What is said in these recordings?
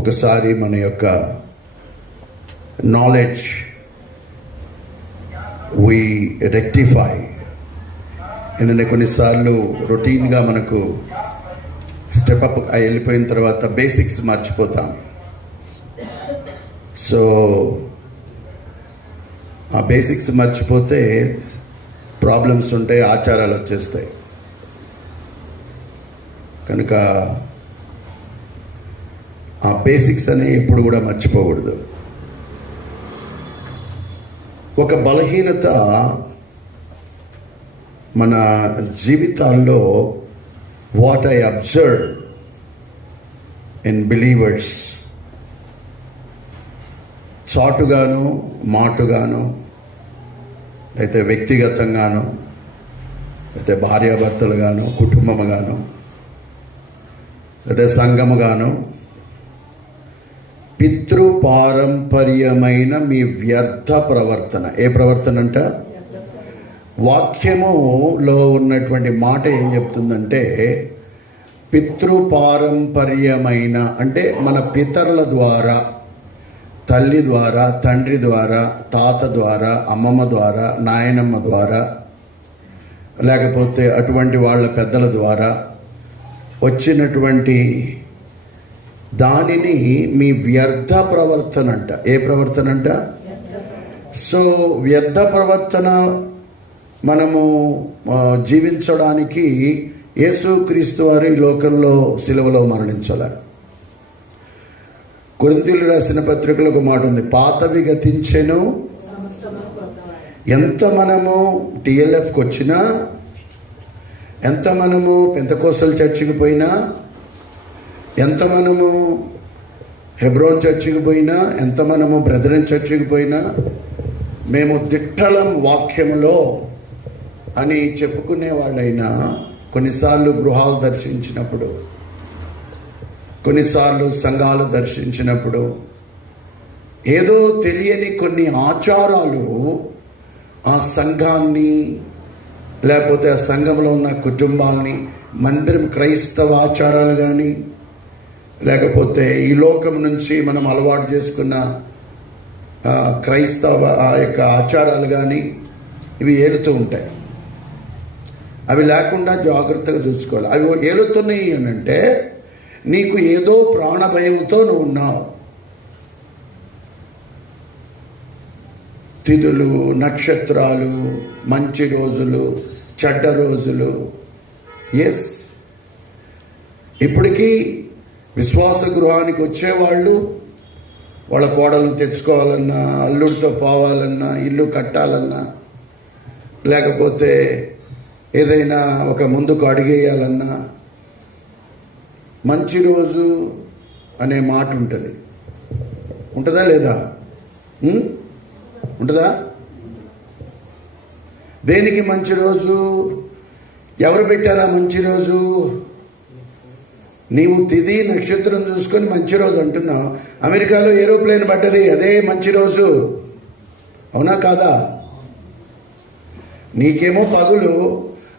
ఒకసారి మన యొక్క నాలెడ్జ్ వి రెక్టిఫై. ఎందుకంటే కొన్నిసార్లు రొటీన్గా మనకు స్టెప్ అప్ వెళ్ళిపోయిన తర్వాత బేసిక్స్ మర్చిపోతాం. సో ఆ బేసిక్స్ మర్చిపోతే ప్రాబ్లమ్స్ ఉంటాయి, ఆచారాలు వచ్చేస్తాయి. కనుక ఆ బేసిక్స్ అని ఎప్పుడు కూడా మర్చిపోకూడదు. ఒక బలహీనత మన జీవితాల్లో, what I observe in believers, చాటుగాను మాటుగాను, అయితే వ్యక్తిగతంగాను, అయితే భార్యాభర్తలుగాను, కుటుంబముగాను, అయితే సంఘముగాను, పితృపారంపర్యమైన మీ వ్యర్థ ప్రవర్తన. ఏ ప్రవర్తన అంట? వాక్యములో ఉన్నటువంటి మాట ఏం చెప్తుందంటే, పితృపారంపర్యమైన అంటే మన పితరుల ద్వారా, తల్లి ద్వారా, తండ్రి ద్వారా, తాత ద్వారా, అమ్మమ్మ ద్వారా, నాయనమ్మ ద్వారా, లేకపోతే అటువంటి వాళ్ళ పెద్దల ద్వారా వచ్చినటువంటి దానిని మీ వ్యర్థ ప్రవర్తన అంట. ఏ ప్రవర్తన అంట? సో వ్యర్థ ప్రవర్తన మనము జీవించడానికి యేసుక్రీస్తు వారు ఈ లోకంలో సిలువలో మరణించాలి. కొరింథీయులకు రాసిన పత్రికలో ఒక మాట ఉంది, పాతవి గతించెను. ఎంత మనము టిఎల్ఎఫ్కి వచ్చినా, ఎంత మనము పెంతెకోస్తల్ చర్చికి పోయినా, ఎంత మనము హెబ్రోన్ చర్చికి పోయినా, ఎంత మనము బ్రదరన్ చర్చికి పోయినా, మేము దిట్టలం వాక్యములో అని చెప్పుకునే వాళ్ళైనా కొన్నిసార్లు గృహాలు దర్శించినప్పుడు, కొన్నిసార్లు సంఘాలు దర్శించినప్పుడు ఏదో తెలియని కొన్ని ఆచారాలు ఆ సంఘాన్ని, లేకపోతే ఆ సంఘంలో ఉన్న కుటుంబాల్ని, మందిరం క్రైస్తవ ఆచారాలు కానీ, లేకపోతే ఈ లోకం నుంచి మనం అలవాటు చేసుకున్న క్రైస్తవ ఆ యొక్క ఆచారాలు కానీ, ఇవి ఏలుతూ ఉంటాయి. అవి లేకుండా జాగ్రత్తగా చూసుకోవాలి. అవి ఏలుతున్నాయి అని అంటే నీకు ఏదో ప్రాణభయంతో నువ్వు ఉన్నావు. తిథులు, నక్షత్రాలు, మంచి రోజులు, చెడ్డ రోజులు. ఎస్, ఇప్పటికీ విశ్వాస గృహానికి వచ్చేవాళ్ళు వాళ్ళ కోడలను తెచ్చుకోవాలన్నా, అల్లుడితో పోవాలన్నా, ఇల్లు కట్టాలన్నా, లేకపోతే ఏదైనా ఒక ముందుకు అడిగేయాలన్నా మంచి రోజు అనే మాట ఉంటుంది. ఉంటుందా లేదా? ఉంటుందా? దేనికి మంచి రోజు? ఎవరు పెట్టారా మంచి రోజు? నీవు తిథి నక్షత్రం చూసుకొని మంచి రోజు అంటున్నావు. అమెరికాలో ఏరోప్లేన్ పడ్డది, అదే మంచి రోజు. అవునా కాదా? నీకేమో పగులు,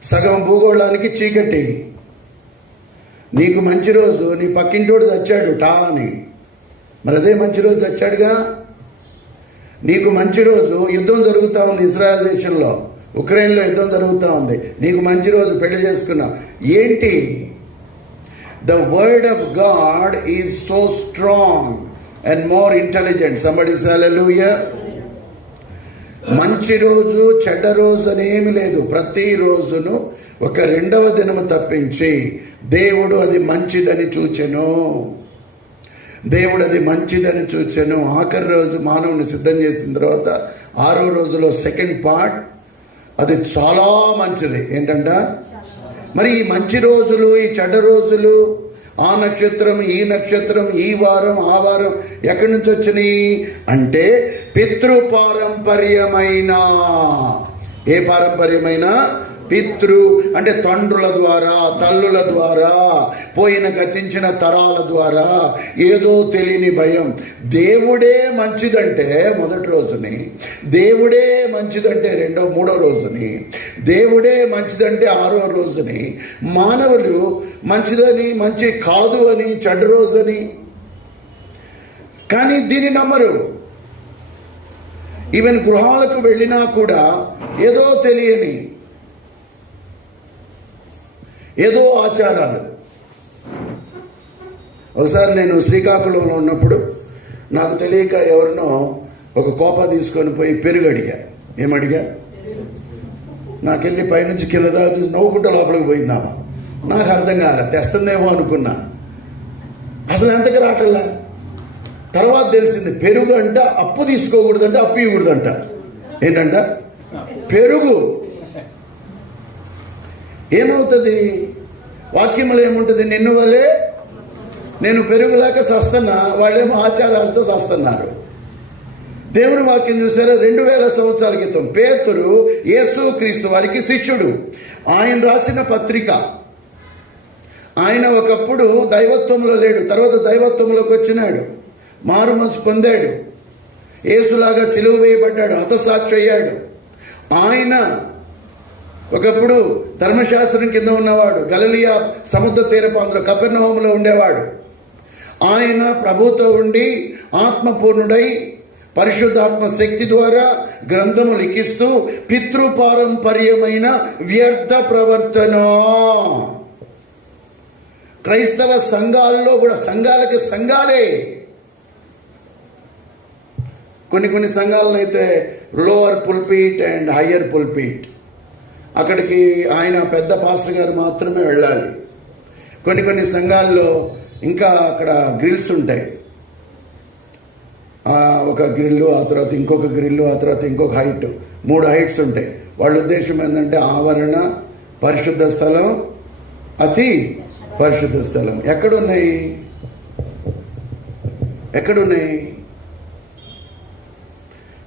సగం భూగోళానికి చీకటి. నీకు మంచి రోజు, నీ పక్కింటోడు చచ్చాడు టా అని, మరి అదే మంచి రోజు చచ్చాడుగా. నీకు మంచి రోజు, యుద్ధం జరుగుతూ ఉంది ఇజ్రాయెల్ దేశంలో, ఉక్రెయిన్లో యుద్ధం జరుగుతూ ఉంది. నీకు మంచి రోజు, పెళ్లి చేసుకున్నావు. ఏంటి? The word of God is so strong and more intelligent. Somebody say hallelujah. మంచి రోజు చెడ్డ రోజు అని ఏమి లేదు. ప్రతి రోజును ఒక రెండవ దినము తప్పించి దేవుడు అది మంచిదని చూచెను. దేవుడు అది మంచిదని చూచెను. ఆఖరి రోజు మానవుని సిద్ధం చేసిన తర్వాత 6వ రోజులో సెకండ్ పార్ట్ అది చాలా మంచిది. ఏంటంట? మరి ఈ మంచి రోజులు, ఈ చెడ్డ రోజులు, ఆ నక్షత్రం, ఈ నక్షత్రం, ఈ వారం, ఆ వారం ఎక్కడి నుంచి వచ్చినాయి అంటే పితృపారంపర్యమైన. ఏ పారంపర్యమైన? పితృ అంటే తండ్రుల ద్వారా, తల్లుల ద్వారా, పోయిన గతించిన తరాల ద్వారా ఏదో తెలియని భయం. దేవుడే మంచిదంటే మొదటి రోజుని, దేవుడే మంచిదంటే మూడో రోజుని, దేవుడే మంచిదంటే 6వ రోజుని, మానవులు మంచిదని, మంచి కాదు అని, చెడ్డ రోజని కానీ దీన్ని నమ్మరు. ఈవెన్ గృహాలకు వెళ్ళినా కూడా ఏదో తెలియని ఏదో ఆచారాలు. ఒకసారి నేను శ్రీకాకుళంలో ఉన్నప్పుడు నాకు తెలియక ఎవరినో ఒక కోప తీసుకొని పోయి పెరుగు అడిగా. ఏమడిగా? నాకెళ్ళి పైనుంచి కింద దాకా చూసి నవ్వుకుంటూ లోపలికి పోయిందామా. నాకు అర్థం కాలే, తెస్తుందేమో అనుకున్నా. అసలు ఎంతకు రావట్లా. తర్వాత తెలిసింది పెరుగు అంట అప్పు తీసుకోకూడదంట, అప్పు ఇవ్వకూడదంట. ఏంటంట? పెరుగు. ఏమవుతుంది? వాక్యంలో ఏముంటుంది? నిన్ను వలే నేను పెరుగులాక సస్తన్నా, వాళ్ళేమో ఆచారాలతో సస్తున్నారు. దేవుని వాక్యం చూసారా? 2000 సంవత్సరాల క్రితం పేతురు యేసుక్రీస్తు వారికి శిష్యుడు. ఆయన రాసిన పత్రిక. ఆయన ఒకప్పుడు దైవత్వంలో లేడు, తర్వాత దైవత్వంలోకి వచ్చినాడు, మారు మనసు పొందాడు, యేసులాగా సిలువ వేయబడ్డాడు, హతసాక్షి అయ్యాడు. ఆయన ఒకప్పుడు ధర్మశాస్త్రం కింద ఉన్నవాడు, గలిలయ సముద్ర తీరపాంధ్ర కపెర్నహూములో ఉండేవాడు. ఆయన ప్రభుతో ఉండి ఆత్మపూర్ణుడై పరిశుద్ధాత్మ శక్తి ద్వారా గ్రంథము లిఖిస్తూ పితృపారంపర్యమైన వ్యర్థ ప్రవర్తన. క్రైస్తవ సంఘాల్లో కూడా, సంఘాలకి సంఘాలే, కొన్ని సంఘాలను అయితే lower pulpit and higher pulpit, అక్కడికి ఆయన పెద్ద పాస్టర్ గారు మాత్రమే వెళ్ళాలి. కొన్ని సంఘాల్లో ఇంకా అక్కడ గ్రిల్స్ ఉంటాయి. ఒక గ్రిల్లు, ఆ తర్వాత ఇంకొక గ్రిల్లు, ఆ తర్వాత ఇంకొక హైట్, 3 హైట్స్ ఉంటాయి. వాళ్ళ ఉద్దేశం ఏంటంటే ఆవరణ, పరిశుద్ధ స్థలం, అతి పరిశుద్ధ స్థలం. ఎక్కడున్నాయి?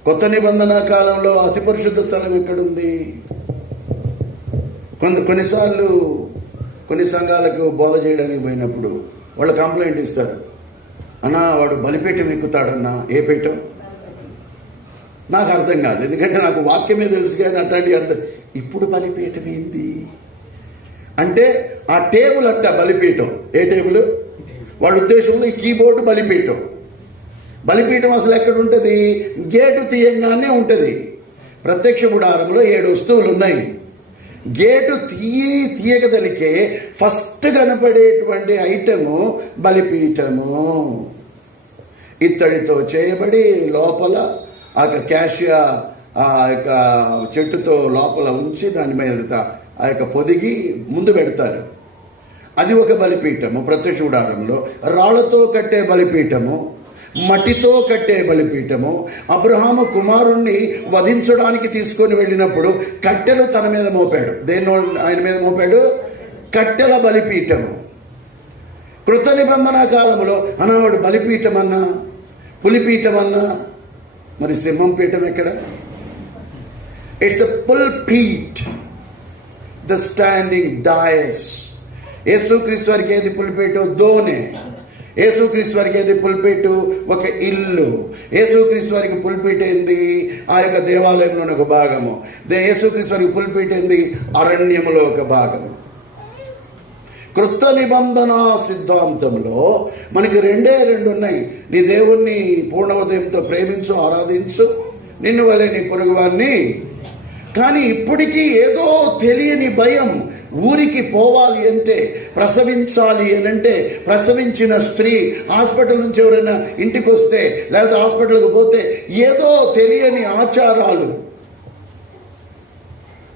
కొత్త నిబంధన కాలంలో అతి పరిశుద్ధ స్థలం ఎక్కడుంది? కొన్నిసార్లు కొన్ని సంఘాలకు బోధ చేయడానికి పోయినప్పుడు వాళ్ళు కంప్లైంట్ ఇస్తారు. అన్నా వాడు బలిపీఠం ఎక్కుతాడన్నా. ఏ పీఠం? నాకు అర్థం కాదు, ఎందుకంటే నాకు వాక్యమే తెలుసు కానీ అట్లాంటి అర్థం. ఇప్పుడు బలిపీఠం ఏంది అంటే ఆ టేబుల్ అట్ట బలిపీఠం. ఏ టేబుల్? వాళ్ళ ఉద్దేశంలో ఈ కీబోర్డు బలిపీఠం. బలిపీఠం అసలు ఎక్కడ ఉంటుంది? గేటు తీయంగానే ఉంటుంది. ప్రత్యక్ష గుడారంలో 7 వస్తువులు ఉన్నాయి. గేటు తీయగదలికే ఫస్ట్ కనపడేటువంటి ఐటము బలిపీఠము. ఇత్తడితో చేయబడి లోపల ఆ క్యాషియా ఆ యొక్క చెట్టుతో లోపల ఉంచి దాని మీద ఆ యొక్క పొదిగి ముందు పెడతారు. అది ఒక బలిపీఠము. ప్రత్యక్ష గుడారంలో రాళ్లతో కట్టే బలిపీఠము, మట్టితో కట్టే బలిపీఠము. అబ్రహాము కుమారుణ్ణి వధించడానికి తీసుకొని వెళ్ళినప్పుడు కట్టెలు తన మీద మోపాడు. దేన్నో ఆయన మీద మోపాడు? కట్టెల బలిపీఠము. కృత నిబంధన కాలంలో అన్నవాడు బలిపీఠం అన్నా, పులిపీఠం అన్నా, మరి సింహం పీఠం ఎక్కడ? It's a pulpit, the standing dais. యేసుక్రీస్తు వారికి ఏది పులిపీఠం? దోనె. యేసుక్రీస్తు వారికి ఏది పుల్పీటు? ఒక ఇల్లు. యేసుక్రీస్తు వారికి పుల్పీట్ ఏంది? ఆ యొక్క దేవాలయంలోని ఒక భాగము. యేసుక్రీస్తు వారికి పుల్పీట్ ఏంది? అరణ్యములో ఒక భాగము. కృత నిబంధన సిద్ధాంతంలో మనకి 2 ఉన్నాయి. నీ దేవుణ్ణి పూర్ణ హృదయంతో ప్రేమించు, ఆరాధించు, నిన్ను వలె నీ పొరుగువాన్ని. కానీ ఇప్పటికీ ఏదో తెలియని భయం. ఊరికి పోవాలి అంటే, ప్రసవించాలి అనంటే, ప్రసవించిన స్త్రీ హాస్పిటల్ నుంచి ఎవరైనా ఇంటికి వస్తే, లేకపోతే హాస్పిటల్కి పోతే ఏదో తెలియని ఆచారాలు.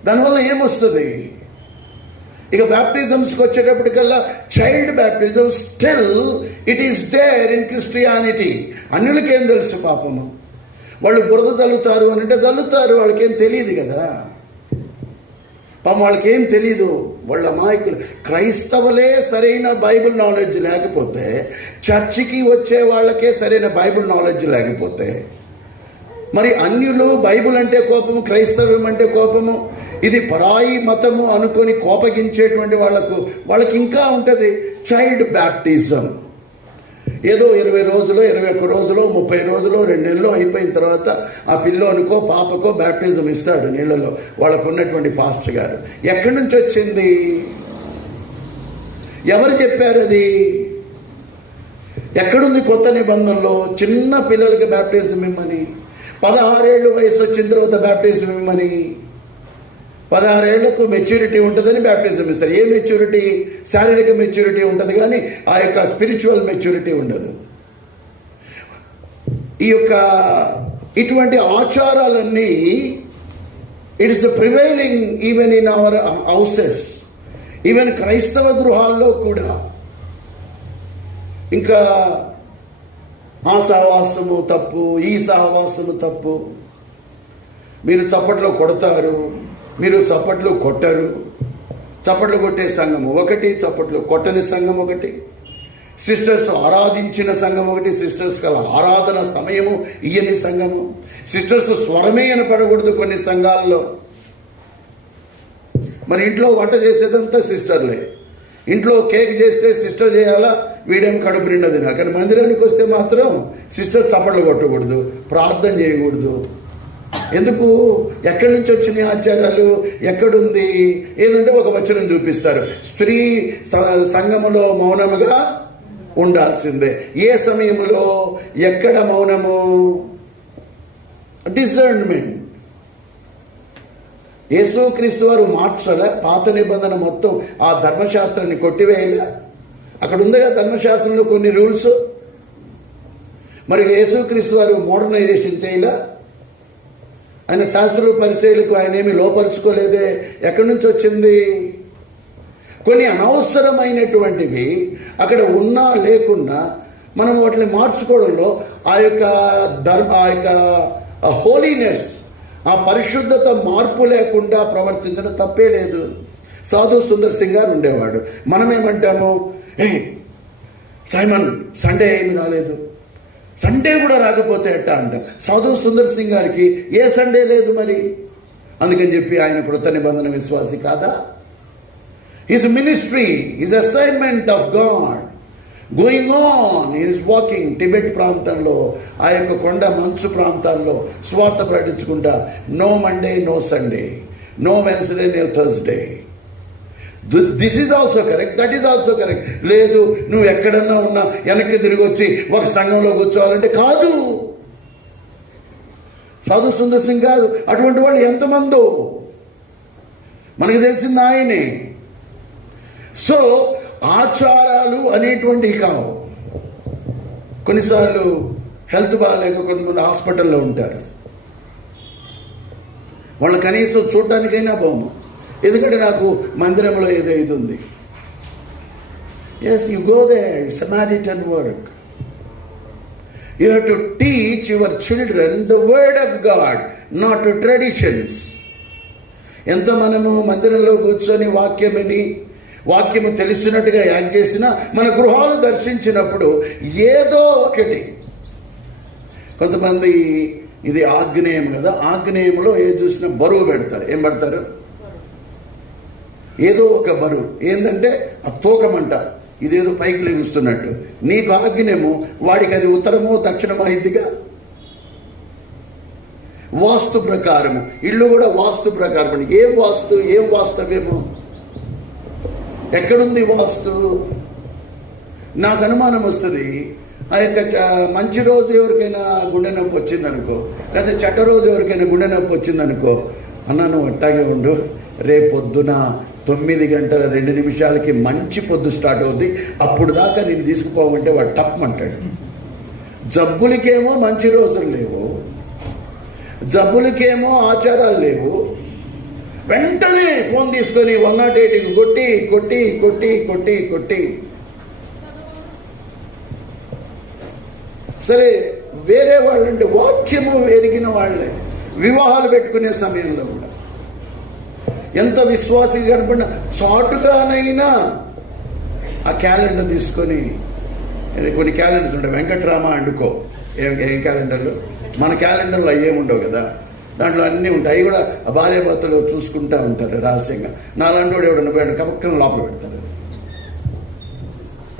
దానివల్ల ఏమొస్తుంది? ఇక బ్యాప్టిజమ్స్కి వచ్చేటప్పటికల్లా child baptism still it is there in Christianity. అన్యులకేం తెలుసు పాపము? వాళ్ళు బురద చల్లుతారు అని అంటే చల్లుతారు, వాళ్ళకేం తెలియదు కదా పాపం, వాళ్ళకేం తెలీదు. వాళ్ళ అమాయకులు. క్రైస్తవులే సరైన బైబిల్ నాలెడ్జ్ లేకపోతే, చర్చికి వచ్చే వాళ్ళకే సరైన బైబిల్ నాలెడ్జ్ లేకపోతే, మరి అన్యులు బైబిల్ అంటే కోపము, క్రైస్తవ్యం అంటే కోపము, ఇది పరాయి మతము అనుకొని కోపగించేటువంటి వాళ్ళకి ఇంకా ఉంటుంది చైల్డ్ బ్యాప్టిజం. ఏదో 20 రోజులు, 21 రోజులు, 30 రోజులు, 2 నెలలు అయిపోయిన తర్వాత ఆ పిల్లోనికో పాపకో బ్యాప్టిజం ఇస్తాడు నీళ్ళలో, వాళ్ళకు ఉన్నటువంటి పాస్టర్ గారు. ఎక్కడి నుంచి వచ్చింది? ఎవరు చెప్పారు అది? ఎక్కడుంది కొత్త నిబంధనలో చిన్న పిల్లలకి బ్యాప్టిజం ఇమ్మని, 16 ఏళ్ళు వయసు వచ్చిన తర్వాత బ్యాప్టిజం ఇమ్మని, 16 ఏళ్లకు మెచ్యూరిటీ ఉంటుందని బ్యాప్టిజం ఇస్తారు. ఏ మెచ్యూరిటీ? శారీరక మెచ్యూరిటీ ఉంటుంది, కానీ ఆ యొక్క స్పిరిచువల్ మెచ్యూరిటీ ఉండదు. ఈ యొక్క ఇటువంటి ఆచారాలన్నీ it is prevailing even in our houses, even క్రైస్తవ గృహాల్లో కూడా. ఇంకా ఆ సహవాసము తప్పు, ఈ సహవాసము తప్పు, మీరు చప్పట్లు కొడతారు, మీరు చప్పట్లు కొట్టరు. చప్పట్లు కొట్టే సంఘం ఒకటి, చప్పట్లు కొట్టని సంఘం ఒకటి, సిస్టర్స్ ఆరాధించిన సంఘం ఒకటి, సిస్టర్స్ కల ఆరాధన సమయము ఇయ్యని సంఘము, సిస్టర్స్ స్వరమే వినపడకూడదు కొన్ని సంఘాల్లో. మరి ఇంట్లో వంట చేసేదంతా సిస్టర్లే, ఇంట్లో కేక్ చేస్తే సిస్టర్ చేయాలా, వీడేం కడుపు నిండా తినాలి. కానీ మందిరానికి వస్తే మాత్రం సిస్టర్ చప్పట్లు కొట్టకూడదు, ప్రార్థన చేయకూడదు. ఎందుకు? ఎక్కడి నుంచి వచ్చినాయి ఆచారాలు? ఎక్కడుంది? ఏదంటే ఒక వచనం చూపిస్తారు, స్త్రీ సంఘములో మౌనముగా ఉండాల్సిందే. ఏ సమయంలో, ఎక్కడ మౌనము? డిసర్న్మెంట్. యేసుక్రీస్తు వారు మార్చలే, పాత నిబంధన మొత్తం ఆ ధర్మశాస్త్రాన్ని కొట్టివేయలే. అక్కడ ఉందిగా ధర్మశాస్త్రంలో కొన్ని రూల్స్. మరి యేసుక్రీస్తు వారు మోడర్నైజేషన్ చేయలే. ఆయన శాస్త్రుల పరిచయలకు ఆయన ఏమి లోపరుచుకోలేదే. ఎక్కడి నుంచి వచ్చింది? కొన్ని అనవసరమైనటువంటివి అక్కడ ఉన్నా లేకున్నా మనం వాటిని మార్చుకోవడంలో ఆ యొక్క హోలీనెస్, ఆ పరిశుద్ధత మార్పు లేకుండా ప్రవర్తించడం తప్పే లేదు. సాధు సుందర్ సింగ్ గారు ఉండేవాడు. మనమేమంటాము, సైమన్ సండే ఏమి రాలేదు, సండే కూడా రాకపోతే ఎట్టా అంట. సాధు సుందర్ సింగ్ గారికి ఏ సండే లేదు మరి. అందుకని చెప్పి ఆయన కృత నిబంధన విశ్వాసి కాదా? His ministry, his assignment of God going on, is walking. Tibet ప్రాంతంలో, ఆ యొక్క కొండ మంచు ప్రాంతాల్లో స్వార్థ ప్రకటించుకుంటా, no Monday, no Sunday, no Wednesday, no Thursday. This is also correct, that is also correct. లేదు, నువ్వు ఎక్కడన్నా ఉన్నా వెనక్కి తిరిగి వచ్చి ఒక సంఘంలో కూర్చోవాలంటే కాదు. సాధు సుందర్ సింగ్ కాదు, అటువంటి వాళ్ళు ఎంతమందో మనకి తెలిసింది ఆయనే. సో ఆచారాలు అనేటువంటివి కావు. కొన్నిసార్లు హెల్త్ బాగాలేక కొంతమంది హాస్పిటల్లో ఉంటారు. వాళ్ళు కనీసం చూడటానికైనా పోము, ఎందుకంటే నాకు మందిరంలో ఏదో ఇది ఉంది. Yes, you go there, it's Samaritan work. You have to teach your children the word of God, not traditions. ఎంతో మనము మందిరంలో కూర్చొని వాక్యము తెలిసినట్టుగా యాక్ట్ చేసినా, మన గృహాలు దర్శించినప్పుడు ఏదో ఒకటి, కొంతమంది ఇది ఆగ్నేయం కదా, ఆగ్నేయంలో ఏది చూసినా బరువు పెడతారు. ఏం పెడతారు? ఏదో ఒక బరువు. ఏంటంటే ఆ తూకమంటారు, ఇదేదో పైకి లెగుస్తున్నట్టు. నీకు ఆగ్నేయము, వాడికి అది ఉత్తరమో దక్షిణమో అయిందిగా. వాస్తు ప్రకారము, ఇల్లు కూడా వాస్తు ప్రకారం. ఏం వాస్తు, ఏం వాస్తవ్యము? ఎక్కడుంది వాస్తు? నాకు అనుమానం వస్తుంది, ఆ యొక్క మంచి రోజు ఎవరికైనా గుండె నొప్పి వచ్చిందనుకో, లేదా చెడ్డ రోజు ఎవరికైనా గుండె నొప్పి వచ్చిందనుకో, అన్న నువ్వు అట్టాగే ఉండు, రేపొద్దున 9:02 మంచి పొద్దు స్టార్ట్ అవుద్ది, అప్పుడు దాకా నేను తీసుకుపోమంటే వాడు టప్మంటాడు. జబ్బులకేమో మంచి రోజులు లేవు, జబ్బులకేమో ఆచారాలు లేవు. వెంటనే ఫోన్ తీసుకొని 108కి కొట్టి కొట్టి కొట్టి కొట్టి కొట్టి. సరే, వేరే వాళ్ళంటే వాక్యము ఎరిగిన వాళ్ళే వివాహాలు పెట్టుకునే సమయంలో కూడా ఎంత విశ్వాసిగా కనపడిన చాటుగానైనా ఆ క్యాలెండర్ తీసుకొని, కొన్ని క్యాలెండర్స్ ఉంటాయి, వెంకటరామ అండుకో, ఏ క్యాలెండర్లు, మన క్యాలెండర్లో అయ్యేముండవు కదా, దాంట్లో అన్నీ ఉంటాయి. అవి కూడా ఆ భార్యాభర్తలు చూసుకుంటూ ఉంటారు రహస్యంగా. నాలాంటి వాడు ఎవడన్నా పోయాడు కమక్కన లోపల పెడతారు,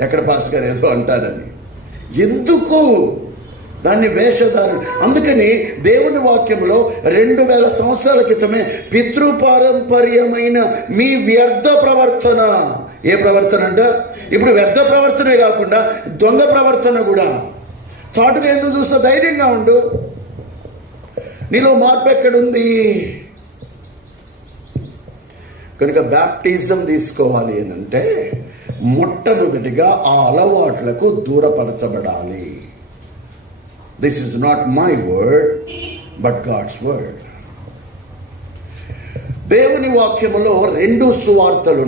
ఎక్కడ పాస్ గారు ఏదో అంటారని. ఎందుకు దాన్ని వేషధారణ? అందుకని దేవుని వాక్యంలో 2000 సంవత్సరాల క్రితమే పితృపారంపర్యమైన మీ వ్యర్థ ప్రవర్తన, ఏ ప్రవర్తన అంట? ఇప్పుడు వ్యర్థ ప్రవర్తనే కాకుండా దొంగ ప్రవర్తన కూడా. చాటుగా ఎందుకు చూస్తా? ధైర్యంగా ఉండు. నీలో మార్పు ఎక్కడుంది? కనుక బ్యాప్టిజం తీసుకోవాలి అంటే మొట్టమొదటిగా ఆ అలవాట్లకు దూరపరచబడాలి. This is not my word but God's word. దేవుని వాక్యములో 2 సువార్తలు